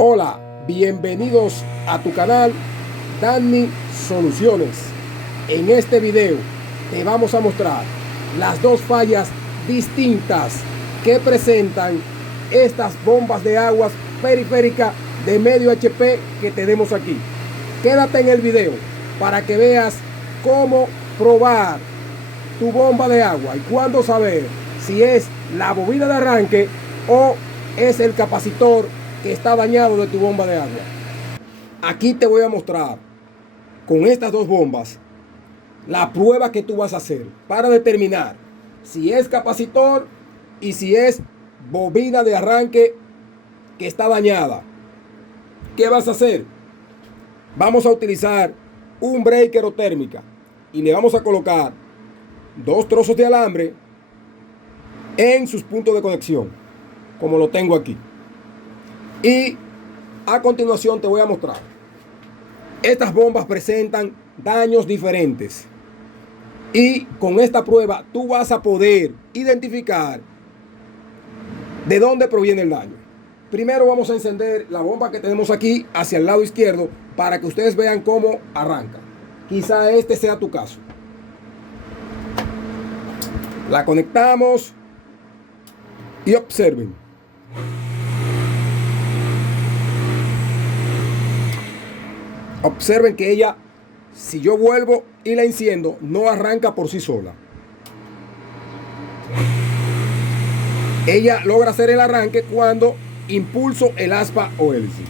Hola, bienvenidos a tu canal Danny Soluciones. En este video te vamos a mostrar las dos fallas distintas que presentan estas bombas de aguas periféricas de medio HP que tenemos aquí. Quédate en el video para que veas cómo probar tu bomba de agua y cuándo saber si es la bobina de arranque o es el capacitor que está dañado de tu bomba de agua. Aquí te voy a mostrar con estas dos bombas la prueba que tú vas a hacer para determinar si es capacitor y si es bobina de arranque que está dañada. ¿Qué vas a hacer? Vamos a utilizar un breaker o térmica y le vamos a colocar dos trozos de alambre en sus puntos de conexión, como lo tengo aquí. Y a continuación te voy a mostrar. Estas bombas presentan daños diferentes. Y con esta prueba tú vas a poder identificar de dónde proviene el daño. Primero vamos a encender la bomba que tenemos aquí hacia el lado izquierdo para que ustedes vean cómo arranca. Quizá este sea tu caso. La conectamos y observen. Observen que ella, si yo vuelvo y la enciendo, no arranca por sí sola. Ella logra hacer el arranque cuando impulso el aspa o hélice.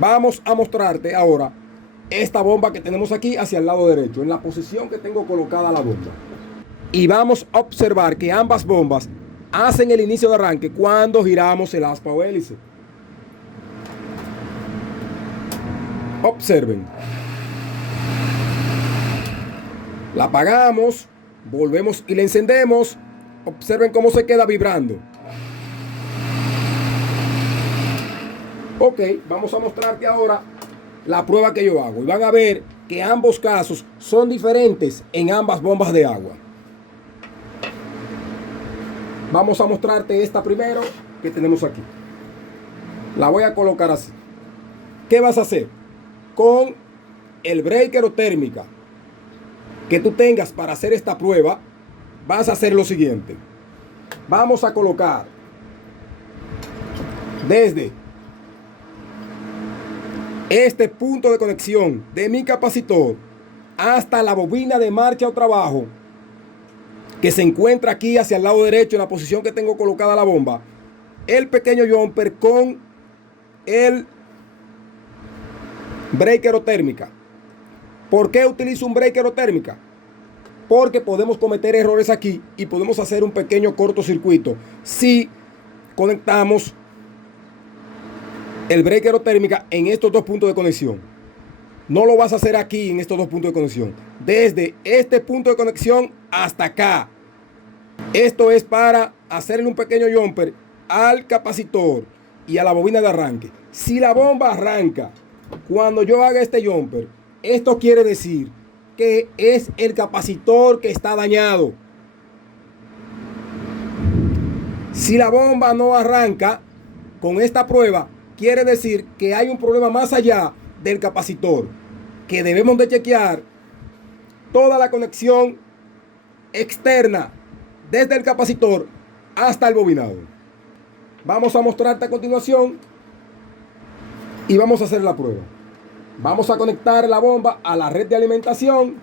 Vamos a mostrarte ahora esta bomba que tenemos aquí hacia el lado derecho, en la posición que tengo colocada la bomba. Y vamos a observar que ambas bombas hacen el inicio de arranque cuando giramos el aspa o hélice. Observen. La apagamos, volvemos y la encendemos. Observen cómo se queda vibrando. Ok, vamos a mostrarte ahora la prueba que yo hago. Y van a ver que ambos casos son diferentes en ambas bombas de agua. Vamos a mostrarte esta primero que tenemos aquí. La voy a colocar así. ¿Qué vas a hacer? Con el breaker o térmica que tú tengas para hacer esta prueba, vas a hacer lo siguiente. Vamos a colocar desde este punto de conexión de mi capacitor hasta la bobina de marcha o trabajo que se encuentra aquí hacia el lado derecho en la posición que tengo colocada la bomba, el pequeño jumper con el breaker o térmica. ¿Por qué utilizo un breaker o térmica? Porque podemos cometer errores aquí y podemos hacer un pequeño cortocircuito si conectamos el breaker o térmica en estos dos puntos de conexión. No lo vas a hacer aquí en estos dos puntos de conexión. Desde este punto de conexión hasta acá. Esto es para hacerle un pequeño jumper al capacitor y a la bobina de arranque. Si la bomba arranca cuando yo haga este jumper, esto quiere decir que es el capacitor que está dañado. Si la bomba no arranca con esta prueba, quiere decir que hay un problema más allá del capacitor, que debemos de chequear toda la conexión externa desde el capacitor hasta el bobinado. Vamos a mostrarte a continuación y vamos a hacer la prueba. Vamos a conectar la bomba a la red de alimentación.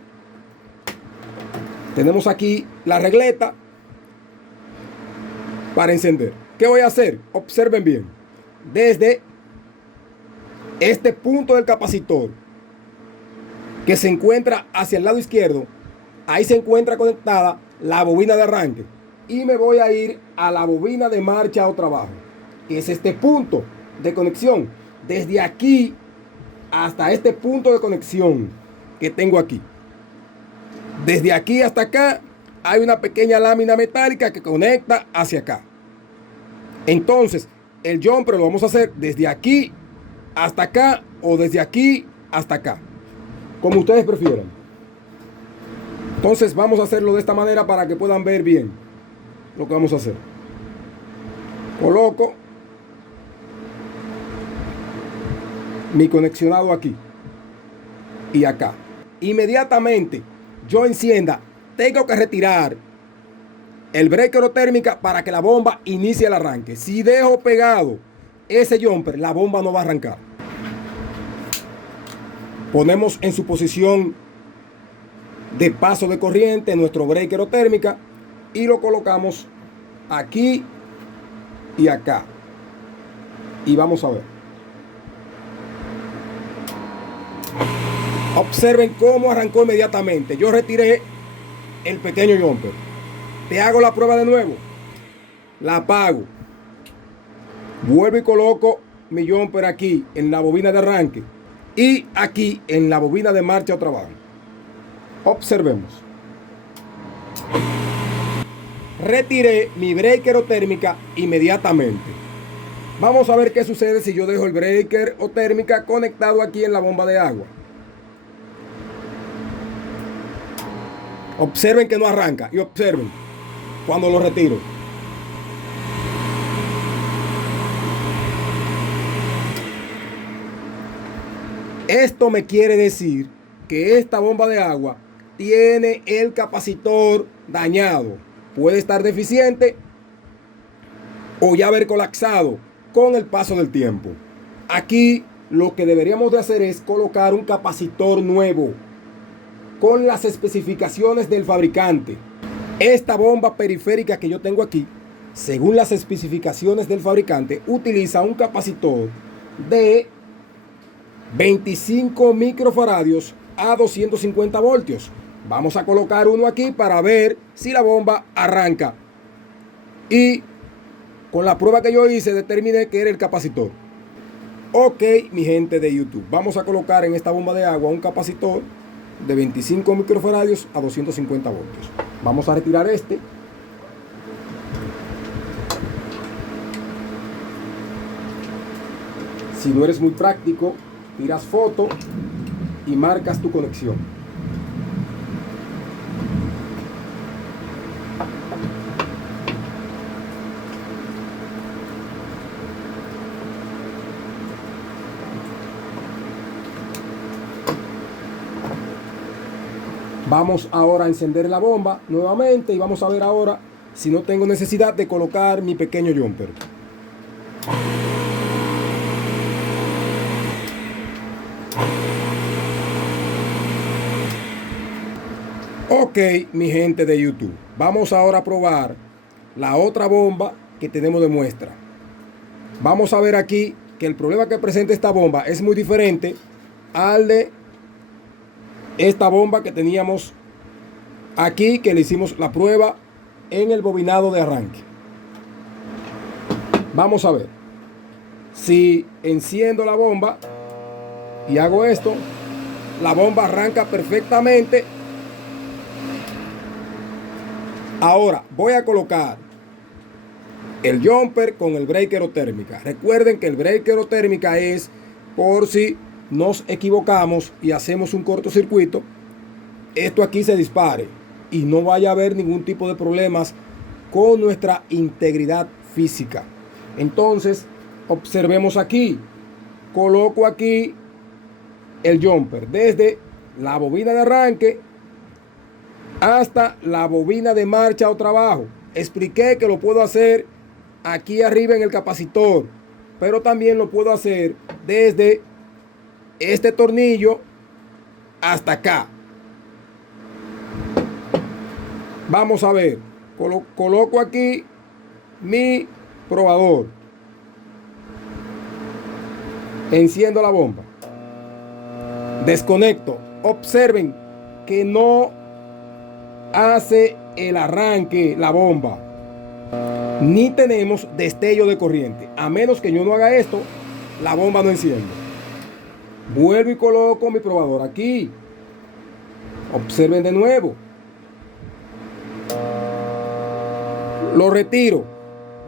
Tenemos aquí la regleta para encender. ¿Qué voy a hacer? Observen bien. Desde este punto del capacitor que se encuentra hacia el lado izquierdo, ahí se encuentra conectada la bobina de arranque. Y me voy a ir a la bobina de marcha o trabajo, que es este punto de conexión. Desde aquí hasta este punto de conexión que tengo aquí. Desde aquí hasta acá hay una pequeña lámina metálica que conecta hacia acá. Entonces, el jumper lo vamos a hacer desde aquí hasta acá o desde aquí hasta acá, como ustedes prefieran. Entonces vamos a hacerlo de esta manera para que puedan ver bien lo que vamos a hacer. Coloco mi conexionado aquí y acá. Inmediatamente yo encienda, tengo que retirar el breaker o térmica para que la bomba inicie el arranque. Si dejo pegado ese jumper, la bomba no va a arrancar. Ponemos en su posición de paso de corriente nuestro breaker o térmica y lo colocamos aquí y acá. Y vamos a ver. Observen cómo arrancó inmediatamente. Yo retiré el pequeño jumper. Te hago la prueba de nuevo. La apago. Vuelvo y coloco mi jumper aquí en la bobina de arranque y aquí en la bobina de marcha o trabajo. Observemos. Retiré mi breaker o térmica inmediatamente. Vamos a ver qué sucede si yo dejo el breaker o térmica conectado aquí en la bomba de agua. Observen que no arranca y observen cuando lo retiro. Esto me quiere decir que esta bomba de agua tiene el capacitor dañado. Puede estar deficiente o ya haber colapsado con el paso del tiempo. Aquí lo que deberíamos de hacer es colocar un capacitor nuevo con las especificaciones del fabricante. Esta bomba periférica que yo tengo aquí, según las especificaciones del fabricante, utiliza un capacitor de 25 microfaradios a 250 voltios. Vamos a colocar uno aquí para ver si la bomba arranca. Y con la prueba que yo hice determiné que era el capacitor. Ok, mi gente de YouTube, vamos a colocar en esta bomba de agua un capacitor de 25 microfaradios a 250 voltios. Vamos a retirar este. Si no eres muy práctico, tiras foto y marcas tu conexión. Vamos ahora a encender la bomba nuevamente y vamos a ver ahora si no tengo necesidad de colocar mi pequeño jumper. Ok, mi gente de YouTube, vamos ahora a probar la otra bomba que tenemos de muestra. Vamos a ver aquí que el problema que presenta esta bomba es muy diferente al de esta bomba que teníamos aquí, que le hicimos la prueba en el bobinado de arranque. Vamos a ver. Si enciendo la bomba y hago esto, la bomba arranca perfectamente. Ahora voy a colocar el jumper con el breaker o térmica. Recuerden que el breaker o térmica es por si nos equivocamos y hacemos un cortocircuito, esto aquí se dispare y no vaya a haber ningún tipo de problemas con nuestra integridad física. Entonces, observemos aquí. Coloco aquí el jumper desde la bobina de arranque hasta la bobina de marcha o trabajo. Expliqué que lo puedo hacer aquí arriba en el capacitor, pero también lo puedo hacer desde este tornillo hasta acá. Vamos a ver. Coloco aquí mi probador. Enciendo la bomba. Desconecto. Observen que no hace el arranque la bomba. Ni tenemos destello de corriente. A menos que yo no haga esto, la bomba no enciende. Vuelvo y coloco mi probador aquí. Observen de nuevo. Lo retiro.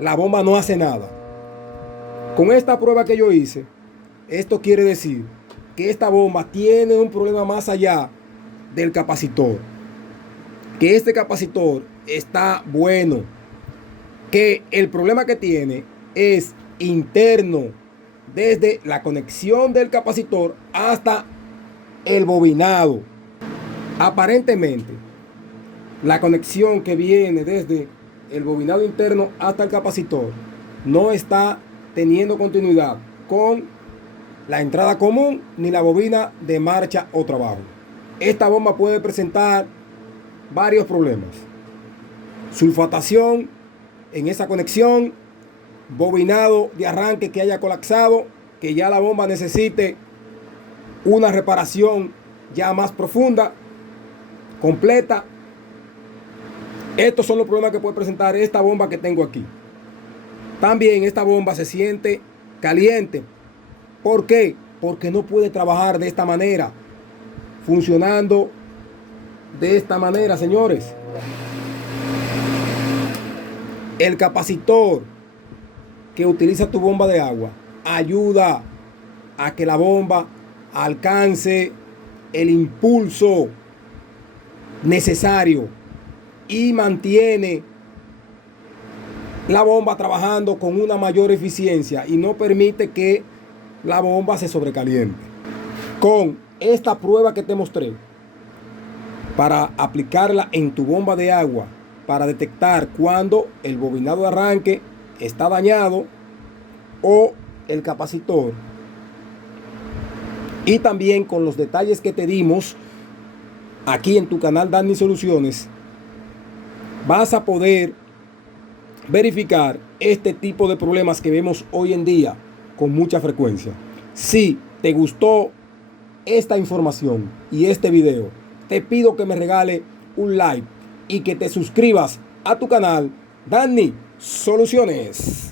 La bomba no hace nada. Con esta prueba que yo hice, esto quiere decir que esta bomba tiene un problema más allá del capacitor. que este capacitor está bueno, que el problema que tiene es interno, desde la conexión del capacitor hasta el bobinado. Aparentemente, la conexión que viene desde el bobinado interno hasta el capacitor no está teniendo continuidad con la entrada común ni la bobina de marcha o trabajo. Esta bomba puede presentar varios problemas: sulfatación en esa conexión, bobinado de arranque que haya colapsado, que ya la bomba necesite una reparación ya más profunda, completa. Estos son los problemas que puede presentar esta bomba que tengo aquí. También esta bomba se siente caliente. ¿Por qué? Porque no puede trabajar de esta manera, funcionando de esta manera, señores. El capacitor que utiliza tu bomba de agua ayuda a que la bomba alcance el impulso necesario y mantiene la bomba trabajando con una mayor eficiencia y no permite que la bomba se sobrecaliente. Con esta prueba que te mostré, para aplicarla en tu bomba de agua, para detectar cuando el bobinado de arranque está dañado o el capacitor, y también con los detalles que te dimos aquí en tu canal Danny Soluciones, vas a poder verificar este tipo de problemas que vemos hoy en día con mucha frecuencia. Si te gustó esta información y este video, te pido que me regale un like y que te suscribas a tu canal Danny Soluciones.